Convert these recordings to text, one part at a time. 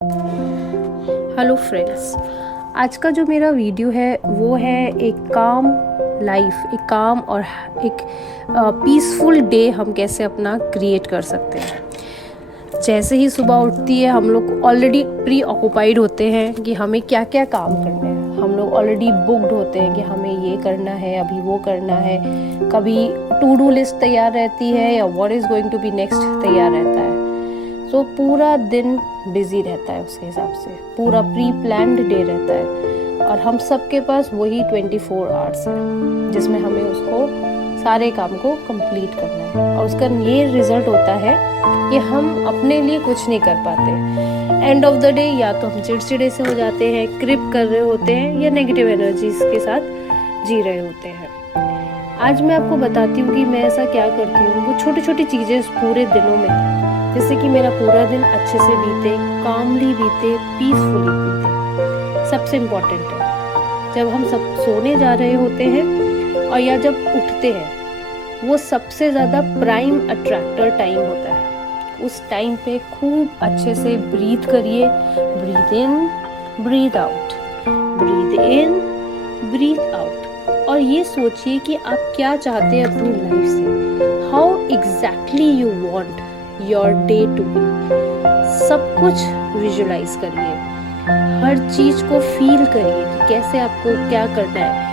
Hello friends, आज का जो मेरा वीडियो है वो है एक काम लाइफ, एक काम और एक पीसफुल डे हम कैसे अपना क्रिएट कर सकते हैं। जैसे ही सुबह उठती है हम लोग ऑलरेडी प्री ऑक्यूपाइड होते हैं कि हमें क्या क्या काम करने हैं। हम लोग ऑलरेडी बुक्ड होते हैं कि हमें ये करना है, अभी वो करना है। कभी टू डू लिस्ट तैयार रहती है या what is going to be next तैयार रहता है। तो पूरा दिन बिजी रहता है, उसके हिसाब से पूरा प्री प्लान्ड डे रहता है और हम सबके पास वही 24 आवर्स है जिसमें हमें उसको सारे काम को कंप्लीट करना है। और उसका ये रिजल्ट होता है कि हम अपने लिए कुछ नहीं कर पाते। एंड ऑफ द डे या तो हम चिड़चिड़े से हो जाते हैं, क्रिप कर रहे होते हैं या नेगेटिव एनर्जीज के साथ जी रहे होते हैं। आज मैं आपको बताती हूँ कि मैं ऐसा क्या करती हूँ। वो छोटी छोटी चीज़ें पूरे दिनों में, जिससे कि मेरा पूरा दिन अच्छे से बीते, कामली बीते, पीसफुली बीते। सबसे इम्पॉर्टेंट है जब हम सब सोने जा रहे होते हैं और या जब उठते हैं, वो सबसे ज़्यादा प्राइम अट्रैक्टर टाइम होता है। उस टाइम पे खूब अच्छे से ब्रीथ करिए। ब्रीथ इन, ब्रीथ आउट, ब्रीथ इन, ब्रीथ आउट। और ये सोचिए कि आप क्या चाहते हैं अपनी लाइफ से, how exactly you want your day to be. सब कुछ विजुलाइज करिए, हर चीज को फील करिए कि कैसे आपको क्या करना है।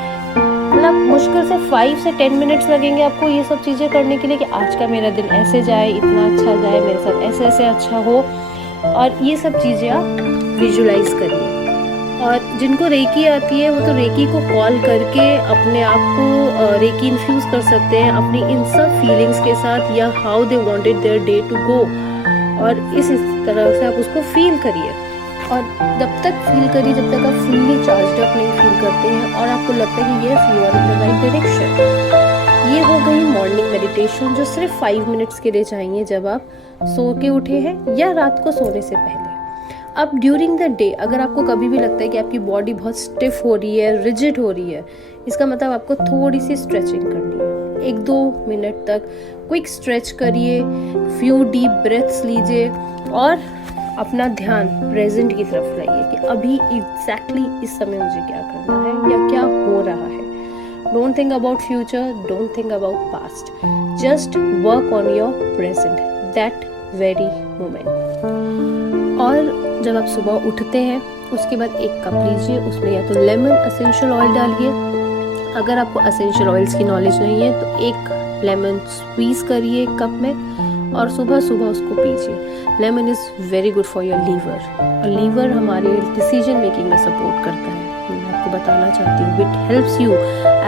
मतलब मुश्किल से 5 से 10 मिनट्स लगेंगे आपको ये सब चीजें करने के लिए कि आज का मेरा दिन ऐसे जाए, इतना अच्छा जाए, मेरे साथ ऐसे ऐसे अच्छा हो। और ये सब चीजें आप विजुलाइज करिए। और जिनको रेकी आती है वो तो रेकी को कॉल करके अपने आप को रेकी इन्फ्यूज कर सकते हैं अपनी इन सब फीलिंग्स के साथ, या how they wanted their day to go. और इस तरह से आप उसको फील करिए। और जब तक फील करिए जब तक आप फुल्ली चार्ज्ड अप नहीं फील करते हैं और आपको लगता है कि yes you are in the right direction. ये हो गई मॉर्निंग मेडिटेशन, जो सिर्फ 5 मिनट्स के लिए चाहिए जब आप सो के उठे हैं या रात को सोने से पहले। अब ड्यूरिंग द डे अगर आपको कभी भी लगता है कि आपकी बॉडी बहुत स्टिफ हो रही है, रिजिड हो रही है, इसका मतलब आपको थोड़ी सी स्ट्रेचिंग करनी है। 1-2 मिनट तक क्विक स्ट्रेच करिए, फ्यू डीप ब्रेथ्स लीजिए और अपना ध्यान प्रेजेंट की तरफ लाइए कि अभी एग्जैक्टली इस समय मुझे क्या करना है या क्या हो रहा है। Don't think about future, don't think about past, just work on your present, that very moment. और जब आप सुबह उठते हैं उसके बाद 1 कप लीजिए, उसमें या तो लेमन एसेंशियल ऑयल डालिए। अगर आपको एसेंशियल ऑयल्स की नॉलेज नहीं है तो 1 लेमन स्क्वीज करिए कप में और सुबह सुबह उसको पीजिए। Lemon is very good for your liver, और लीवर हमारे डिसीजन मेकिंग में सपोर्ट करता है। मैं आपको बताना चाहती हूँ, it helps you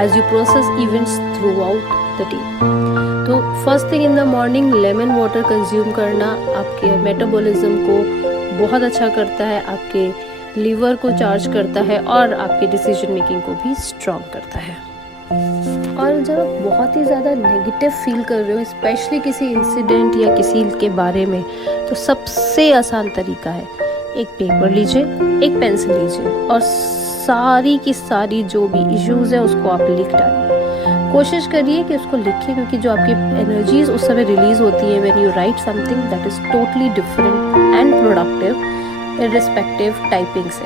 as you process events throughout the day. तो first thing in the morning lemon water consume करना आपके मेटाबॉलिज्म को बहुत अच्छा करता है, आपके लीवर को चार्ज करता है और आपके डिसीजन मेकिंग को भी स्ट्रॉन्ग करता है। और जब आप बहुत ही ज़्यादा नेगेटिव फील कर रहे हो, स्पेशली किसी इंसिडेंट या किसी के बारे में, तो सबसे आसान तरीका है, एक पेपर लीजिए, एक पेंसिल लीजिए और सारी की सारी जो भी इश्यूज़ है उसको आप लिख डालिए। कोशिश करिए कि उसको लिखिए, क्योंकि जो आपकी एनर्जीज उस समय रिलीज होती है when you right something that is totally different and productive irrespective typing से।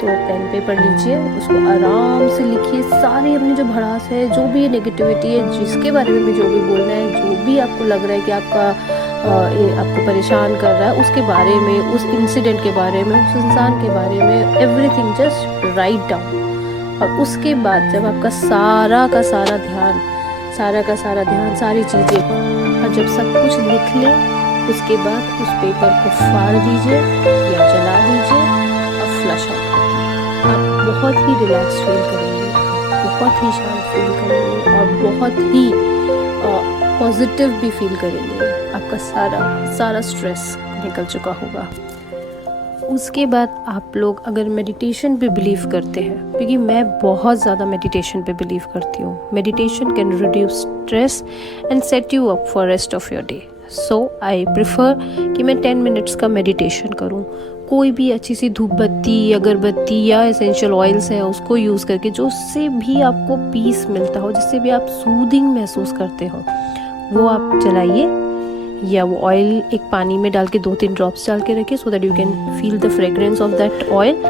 तो पेन पेपर लीजिए, उसको आराम से लिखिए, सारी अपनी जो भड़ास है, जो भी नेगेटिविटी है, जिसके बारे में भी जो भी बोलना है, जो भी आपको लग रहा है कि आपको परेशान कर रहा है, उसके बारे में, उस इंसिडेंट के बारे में, उस इंसान के बारे में, एवरीथिंग जस्ट राइट डाउन। और उसके बाद जब आपका सारा का सारा ध्यान, सारी चीज़ें, और जब सब कुछ लिख ले, उसके बाद उस पेपर को फाड़ दीजिए या जला दीजिए और फ्लश आउट कर दीजिए। आप बहुत ही रिलैक्स फील करेंगे, बहुत ही शांत फील करेंगे और बहुत ही पॉजिटिव भी फील करेंगे। आपका सारा स्ट्रेस निकल चुका होगा। उसके बाद आप लोग अगर मेडिटेशन पे बिलीव करते हैं, क्योंकि मैं बहुत ज़्यादा मेडिटेशन पे बिलीव करती हूँ, meditation can reduce stress and set you up for rest of your day. So I prefer कि मैं 10 मिनट्स का मेडिटेशन करूँ। कोई भी अच्छी सी धूप बत्ती, अगरबत्ती या एसेंशियल ऑयल्स है उसको यूज़ करके, जो उससे भी आपको पीस मिलता हो, जिससे भी आप सूदिंग महसूस करते हो, वो आप जलाइए या वो ऑयल एक पानी में डाल के 2-3 ड्रॉप्स डाल के रखिए, so that you can feel the fragrance of that oil.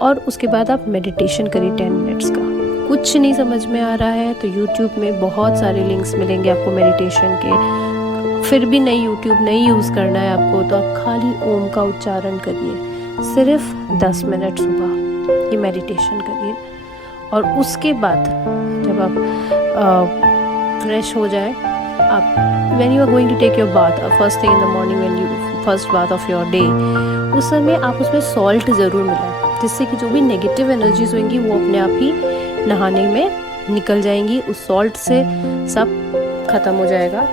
और उसके बाद आप मेडिटेशन करिए 10 मिनट्स का। कुछ नहीं समझ में आ रहा है तो यूट्यूब में बहुत सारे लिंक्स मिलेंगे आपको मेडिटेशन के। फिर भी नहीं, यूट्यूब नहीं यूज़ करना है आपको, तो आप खाली ओम का उच्चारण करिए, सिर्फ 10 मिनट सुबह ये मेडिटेशन करिए। और उसके बाद जब आप फ्रेश हो जाए, आप when you are going to take your bath, first thing in the morning when you first bath of your day, उस समय आप उसमें सॉल्ट ज़रूर मिलाएं, जिससे कि जो भी नेगेटिव एनर्जीज होंगी वो अपने आप ही नहाने में निकल जाएंगी। उस सॉल्ट से सब ख़त्म हो जाएगा।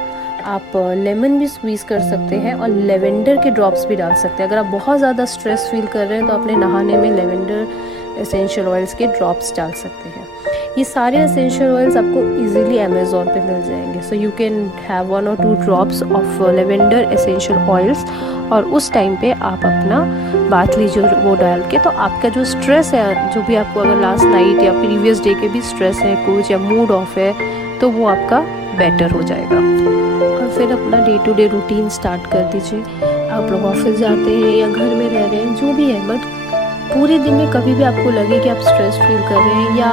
आप लेमन भी स्क्वीज़ कर सकते हैं और लेवेंडर के ड्रॉप्स भी डाल सकते हैं। अगर आप बहुत ज़्यादा स्ट्रेस फील कर रहे हैं तो अपने नहाने में लेवेंडर एसेंशियल ऑयल्स के ड्रॉप्स डाल सकते हैं। ये सारे एसेंशियल ऑयल्स आपको इजीली अमेज़ॉन पे मिल जाएंगे, so you can have 1 or 2 drops of lavender essential oils, और उस टाइम पे आप अपना बाथ लीजिए वो डाल के। तो आपका जो स्ट्रेस है, जो भी आपको अगर लास्ट नाइट या प्रीवियस डे के भी स्ट्रेस है कुछ, या मूड ऑफ है, तो वो आपका बेटर हो जाएगा। और फिर अपना day to day routine start कर दीजिए। आप लोग ऑफिस जाते हैं या घर में रह रहे हैं, जो भी है, बट पूरे दिन में कभी भी आपको लगे कि आप स्ट्रेस फील कर रहे हैं, या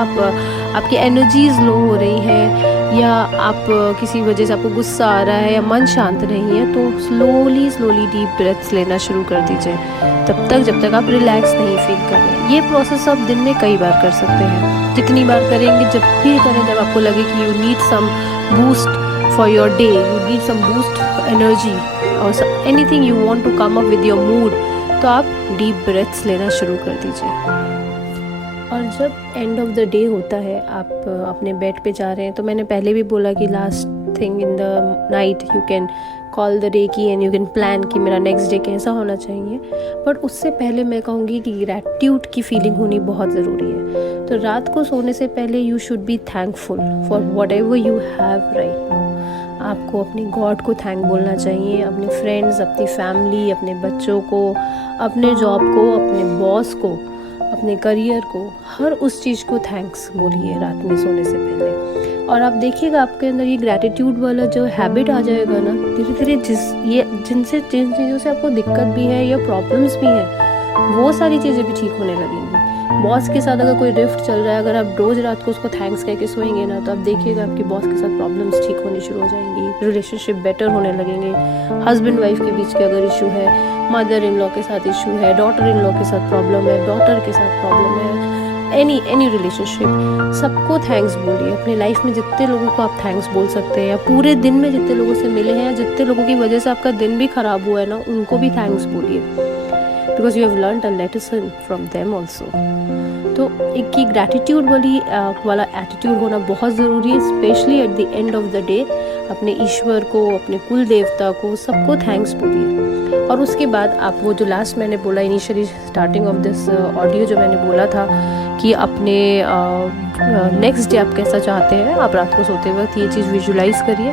आपकी एनर्जीज़ लो हो रही हैं, या आप किसी वजह से आपको गुस्सा आ रहा है या मन शांत नहीं है, तो स्लोली डीप ब्रेथ्स लेना शुरू कर दीजिए, तब तक जब तक आप रिलैक्स नहीं फील कर रहे हैं। ये प्रोसेस आप दिन में कई बार कर सकते हैं, जितनी बार करेंगे, जब भी करें, जब आपको लगे कि you need some boost for your day, you need some boost energy और anything you want to come up with your mood, तो आप डीप ब्रेथ्स लेना शुरू कर दीजिए। और जब एंड ऑफ द डे होता है, आप अपने बेड पे जा रहे हैं, तो मैंने पहले भी बोला कि last thing in the night you can call the recce and you can plan कि मेरा नेक्स्ट डे कैसा होना चाहिए। बट उससे पहले मैं कहूँगी कि ग्रैटिट्यूड की फीलिंग होनी बहुत ज़रूरी है। तो रात को सोने से पहले you should be thankful for what ever you have right now. आपको अपने गॉड को थैंक बोलना चाहिए, अपने फ्रेंड्स, अपनी फैमिली, अपने बच्चों को, अपने जॉब को, अपने बॉस को, अपने करियर को, हर उस चीज़ को थैंक्स बोलिए रात में सोने से पहले। और आप देखिएगा आपके अंदर ये ग्रैटिट्यूड वाला जो हैबिट आ जाएगा ना, धीरे धीरे जिन चीज़ों से आपको दिक्कत भी है या प्रॉब्लम्स भी हैं, वो सारी चीज़ें भी ठीक होने लगेंगी। बॉस के साथ अगर कोई रिफ्ट चल रहा है, अगर आप रोज़ रात को उसको थैंक्स कह के सोएंगे ना, तो आप देखिएगा आपके बॉस के साथ प्रॉब्लम्स ठीक होनी शुरू हो जाएंगी, रिलेशनशिप बेटर होने लगेंगे। हस्बैंड वाइफ के बीच के अगर इशू है, मदर इन लॉ के साथ इशू है, डॉटर इन लॉ के साथ प्रॉब्लम है, डॉटर के साथ प्रॉब्लम है, एनी रिलेशनशिप, सबको थैंक्स बोलिए। अपनी लाइफ में जितने लोगों को आप थैंक्स बोल सकते हैं, या पूरे दिन में जितने लोगों से मिले हैं, या जितने लोगों की वजह से आपका दिन भी ख़राब हुआ है ना, उनको भी थैंक्स बोलिए, because you have learned a lesson from them also. तो एक की ग्रैटिट्यूड वाला एटीट्यूड होना बहुत ज़रूरी है, specially at the end of the day. अपने ईश्वर को, अपने कुल देवता को, सबको थैंक्स बोलिए। और उसके बाद आप वो जो लास्ट मैंने बोला initially starting of this audio, जो मैंने बोला था कि अपने नेक्स्ट डे आप कैसा चाहते हैं, आप रात को सोते वक्त ये चीज़ विजुलाइज करिए।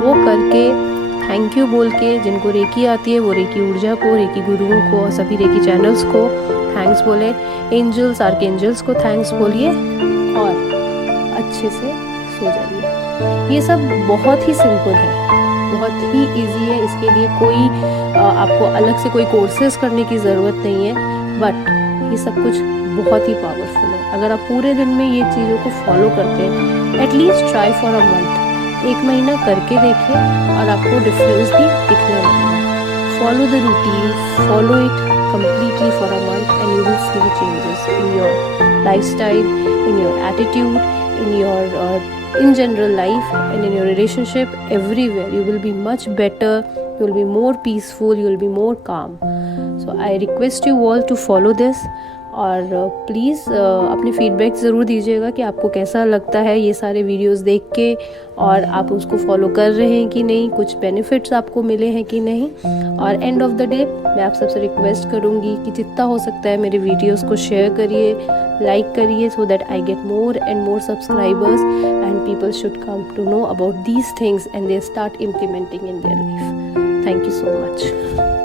वो करके थैंक यू बोल के, जिनको रेकी आती है वो रेकी ऊर्जा को, रेकी गुरुओं को और सभी रेकी चैनल्स को थैंक्स बोले, एंजल्स, आर्कएंजल्स को थैंक्स बोलिए और अच्छे से सो जाइए। ये सब बहुत ही सिंपल है, बहुत ही इजी है। इसके लिए कोई आपको अलग से कोई कोर्सेज करने की ज़रूरत नहीं है, बट ये सब कुछ बहुत ही पावरफुल है। अगर आप पूरे दिन में ये चीज़ों को फॉलो करते हैं, at least try for a month, 1 महीना करके देखिए और आपको डिफरेंस भी दिखने लगेगा। Follow the routine, follow it completely for a month and you will see changes in your lifestyle, in your attitude, in your in general life and in your relationship, everywhere you will be much better, you will be more peaceful, you will be more calm. So I request you all to follow this और please अपने feedback ज़रूर दीजिएगा कि आपको कैसा लगता है ये सारे वीडियोस देख के, और आप उसको फॉलो कर रहे हैं कि नहीं, कुछ बेनिफिट्स आपको मिले हैं कि नहीं। और एंड ऑफ द डे मैं आप सबसे रिक्वेस्ट करूँगी कि जितना हो सकता है मेरे वीडियोस को शेयर करिए, लाइक करिए, so that I get more and more subscribers and people should come to know about these things and they start implementing in their life. Thank you so much.